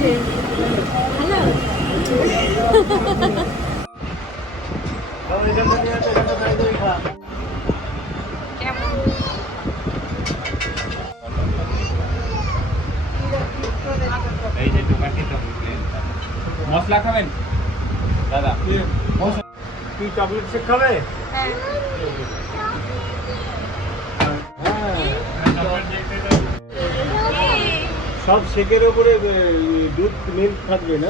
লাগছে? ভালো? কেমন? এই যে দোকানটি তো মশলা খাবেন দাদা? কি চকলেট শেক খাবে? হ্যাঁ। সব শেকের উপরে দুধ মিল্ক থাকবে না?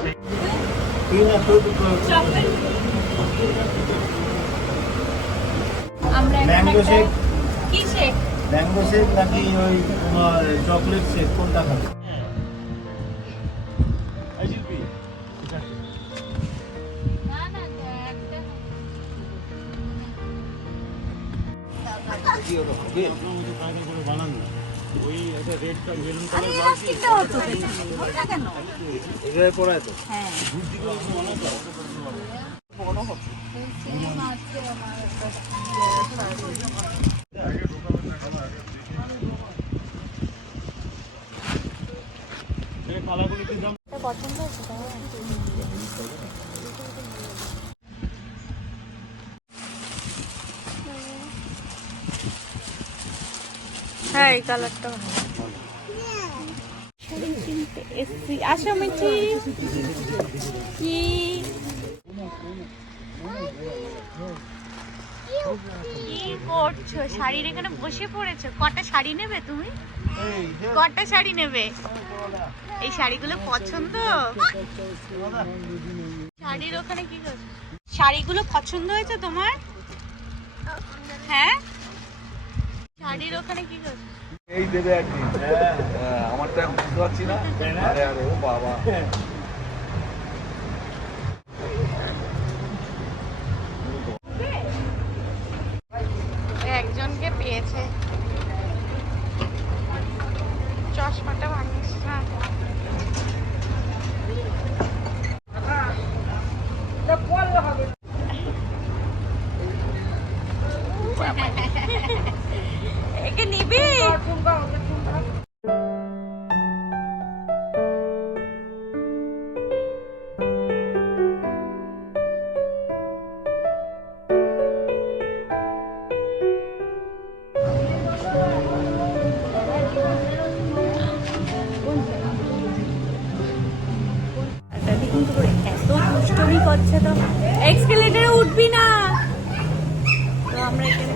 ম্যাঙ্গো শেক, কি শেক? ম্যাঙ্গো শেক নাকি ওই তোমার চকলেট শেক, কোনটা খাবে? বানান না ওই একটা রেড বেলুন কালার ইলাস্টিকটা হতো ওটা কেন? এটা পড়ায় তো হ্যাঁ। বড় হবে। পছন্দ হচ্ছে হ্যাঁ, এই কালারটা শাড়ি কিনতে এসছি। আসো মিঠি। কি কি করছো? শাড়ির এখানে বসে পড়েছো? কটা শাড়ি নেবে তুমি? কটা শাড়ি নেবে? এই শাড়িগুলো পছন্দ? শাড়ির ওখানে কি করছো? শাড়িগুলো পছন্দ হয়েছে তোমার? হ্যাঁ, শাড়ির ওখানে কি করছো? এই দেবে একদিন। আমারটা বুঝতে পারছি না। আরে আরে ও বাবা। একজনকে পেয়েছে, চশমাটা ভাঙিস না। একে নিবি? এত দুষ্টুমি করছে তো, এক্সকেলেটরে উঠবি না। তো আমরা এখানে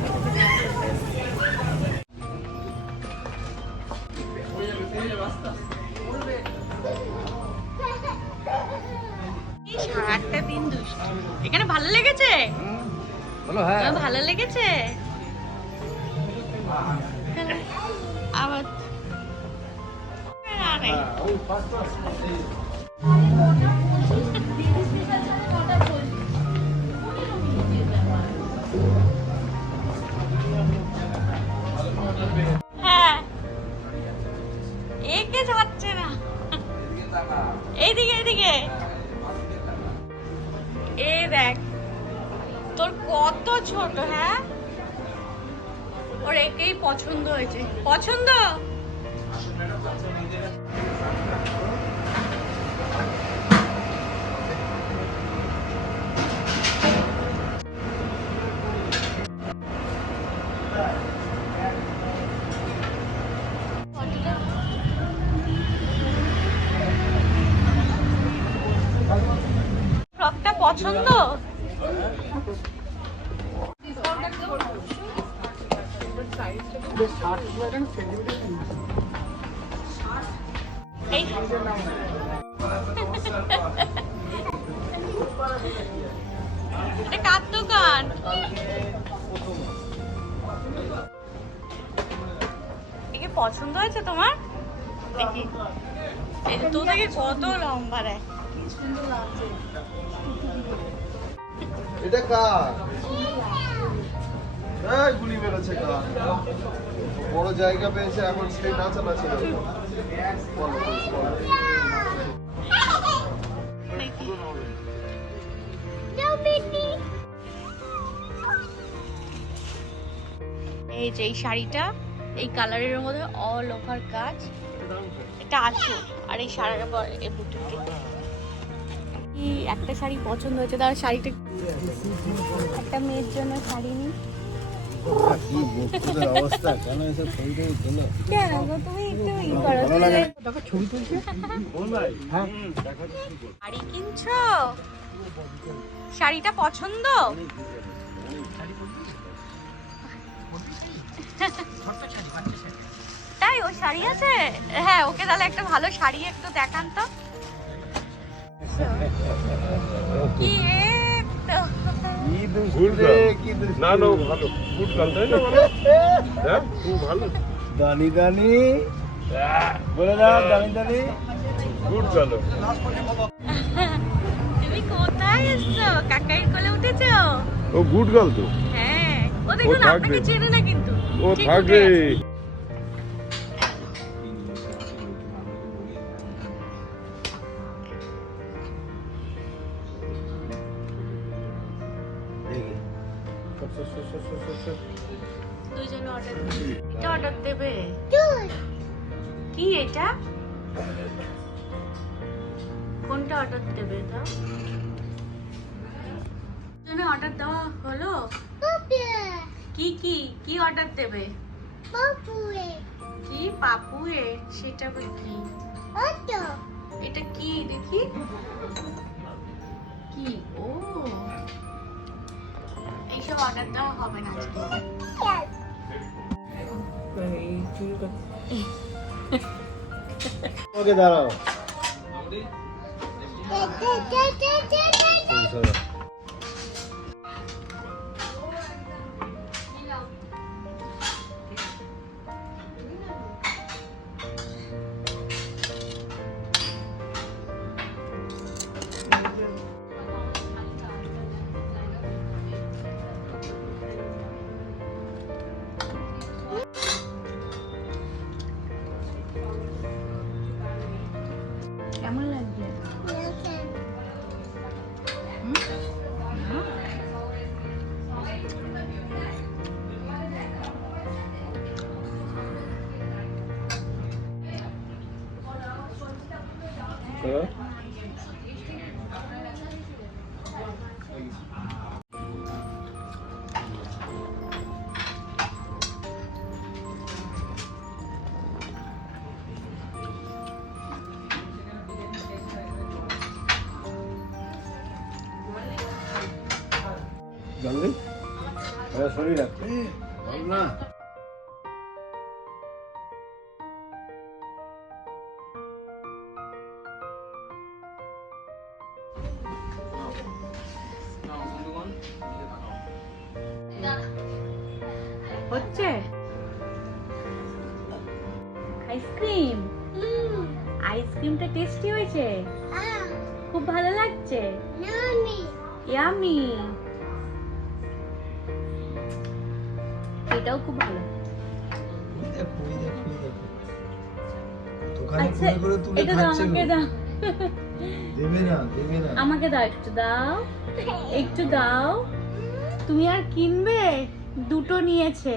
সারাটা দিন দুষ্টু। এখানে ভালো লেগেছে? বলো হ্যাঁ। ভালো লেগেছে? আবার আরে হ্যাঁ, একে যাচ্ছে না। এইদিকে এইদিকে, এই দেখ তোর কত ছোট। হ্যাঁ, ওর একেই পছন্দ হয়েছে। পছন্দ? ফ্রকটা পছন্দ? এই এটা কার দোকান? একে পছন্দ হয়েছে তোমার? দেখি, এই যে তো দেখে কত লম্বা রে। এটা কার? এই গুলি মেরেছে কার? বড় জায়গা পেয়েছে এখন সেই নাচানাচি করে। বলো, বলো। দেখি। এই যে এই শাড়িটা এই কালারের মধ্যে অল ওভার কাজ, এটা আঁচল আর এই সারা এ বুটিকে কি একটা শাড়ি পছন্দ হয়েছে, তার শাড়িটা একটা মেয়ের জন্য শাড়ি নি। কি বকুদের অবস্থা, কেন এসব ছবি টবি তোলো? কেন গো, তুমি একটু ই করো, দেখো ছবি তুলছে। বল ভাই, হ্যাঁ শাড়ি কিনছো? শাড়িটা পছন্দ? তাই ও শাড়ি আছে? হ্যাঁ, ওকে তাহলে একটা ভালো শাড়ি একটু দেখান তো। কি তো না না ভালো গুড গার্ল তাই না বলো হ্যাঁ খুব ভালো দানি দানি বলে দাও, দানি দানি গুড গার্ল তুমি কোথায় এসছো? কাকাইয়ের কোলে উঠেছো? ও গুড গার্ল তো হ্যাঁ, ও দেখুন আপনাকে চেনে না কিন্তু। ও ঠিক থাকবে উঠে আছে। দুইজনে অর্ডার দেবে। এটা অর্ডার দেবে? কি এটা? কোনটা অর্ডার দেবে? দাও। দুজনে অর্ডার দেওয়া হলো? কি কি কি অর্ডার দেবে? কি পাপুয়ে? সেটা আবার কি? এটা কি দেখি? কি? ও, এইসব অর্ডার দেওয়া হবে না আজকে। ওকে দাঁড়াও। কেমন লাগছে? জানলি আমার শরীর আছে বল না। হচ্ছে আইসক্রিম? আইসক্রিমটা টেস্টি হয়েছে? খুব ভালো লাগছে? ইয়ামি। এটাও খুব ভালো। আচ্ছা, এটা দাও, আমাকে দাও। দেবে না, দেবে না। আমাকে দাও, একটু দাও, একটু দাও। তুমি আর কিনবে? দুটো নিয়েছে,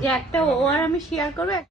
যে একটা ও আর আমি শেয়ার করবো।